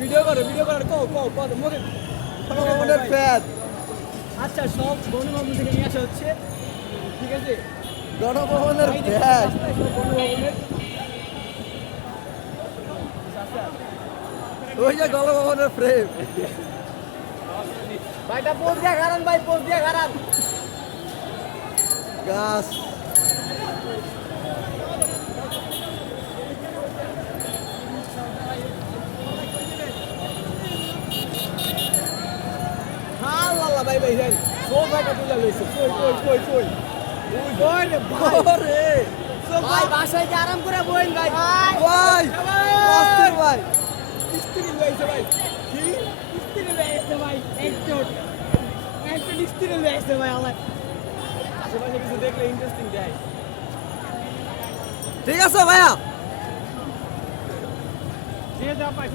video করে কও মুখে গণভবনের ফ্যান আচ্ছা সব গণভবন থেকে নিয়ে আসা হচ্ছে ঠিক আছে গণভবনের এই যে ফ্যান রাস্তায় সব গণভবনের ওই যে গণভবনের ফ্রেম ভাইটা পোস্ট দিয়া খারান ভাই পোস্ট দিয়া খারান গাছ আল্লাহ ভাই যাই সব ভাইটা তুলে লইছে কই ওই রে ভাই ওরে ভাই বাসায় গিয়ে আরাম করে বইন ভাই ভাই অস্থির ভাই স্ত্রী লইছে ভাই কি স্ত্রী লইছে ভাই একজন স্ত্রী লইছে ভাই আমার আশেপাশে কিছু দেখলে ইন্টারেস্টিং দেয় ঠিক আছে ভাইয়া যে যা পাইছে